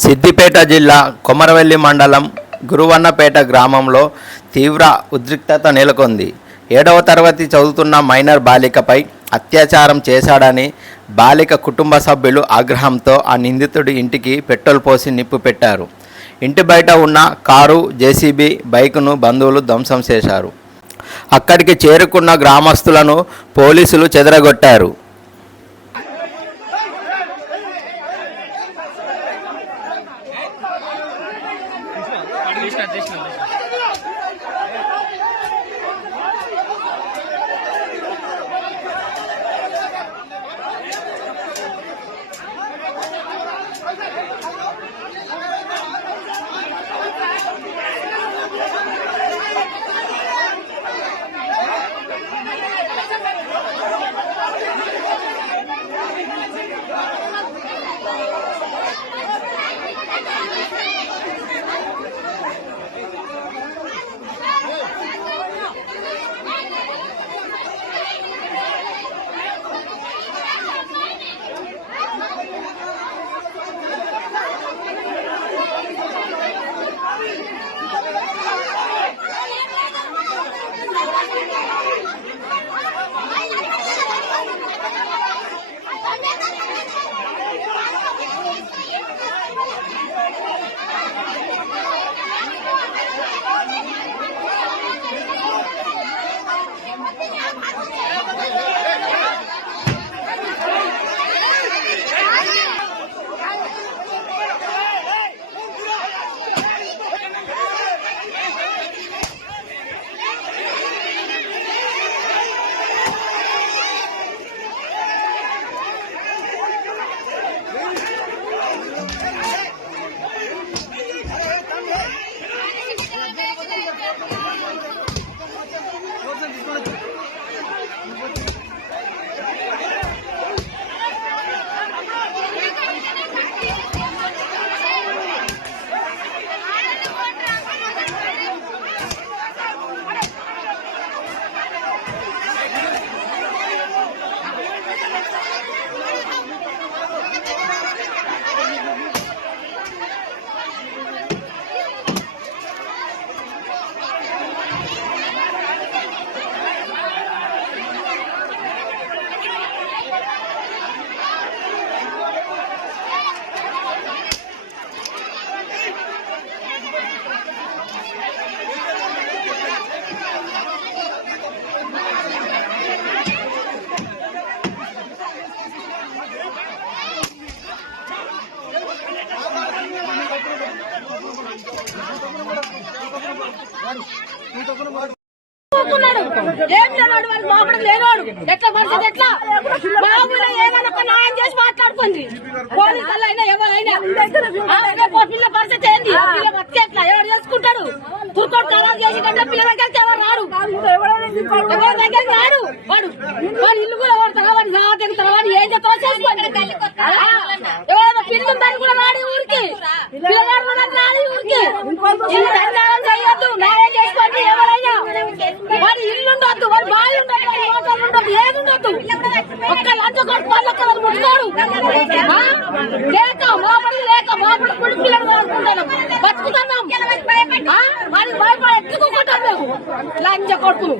సిద్దిపేట జిల్లా కొమరవెల్లి మండలం గురువన్నపేట గ్రామంలో తీవ్ర ఉద్రిక్తత నెలకొంది. 7వ తరగతి చదువుతున్న మైనర్ బాలికపై అత్యాచారం చేశాడని బాలిక కుటుంబ సభ్యులు ఆగ్రహంతో ఆ నిందితుడి ఇంటికి పెట్రోల్ పోసి నిప్పు పెట్టారు. ఇంటి బయట ఉన్న కారు, జేసీబీ బైకును బంధువులు ధ్వంసం చేశారు. అక్కడికి చేరుకున్న గ్రామస్తులను పోలీసులు చెదరగొట్టారు. ఎట్లా పరిస్థితి ఎట్లా ఏమన్నా న్యాయం చేసి మాట్లాడుకోండి. పోలీసులు అయినా ఎవరైనా పిల్ల పరిస్థితి ఏంది? పిల్ల బతికి ఎట్లా ఎవరు చేసుకుంటాడు? తుర్కోడు కలర్ చేసి పిల్ల దగ్గరికి ఎవరు రాడు, ఎవరి దగ్గరికి రాడు. వాడు ఇల్లు కూడా ఎవరు వాడు రావాలి ఏం చెప్తా చేసుకోండి. ఎవరైనా పిల్లలు దాన్ని కూడా రాడి ఊరికి పిల్లగాడు రాడి ఊరికి చేయొద్దు. న్యాయం చేసుకోండి. ఎవరైనా వాడి ఇల్లు ఉండొద్దు, వాడి బావి ఉండొద్దు, వాడి ఉండదు, ఏది ఉండొద్దు. ఒక్క లంచ కొట్టు వాళ్ళు ముట్టుకోడు లేక మోపడి లేక మోపడి పుడి పిల్లలు అనుకుంటాను బతుకుతున్నాం. వాడికి భయపడి ఎత్తుకుంటాం మేము లంచ కొట్టును.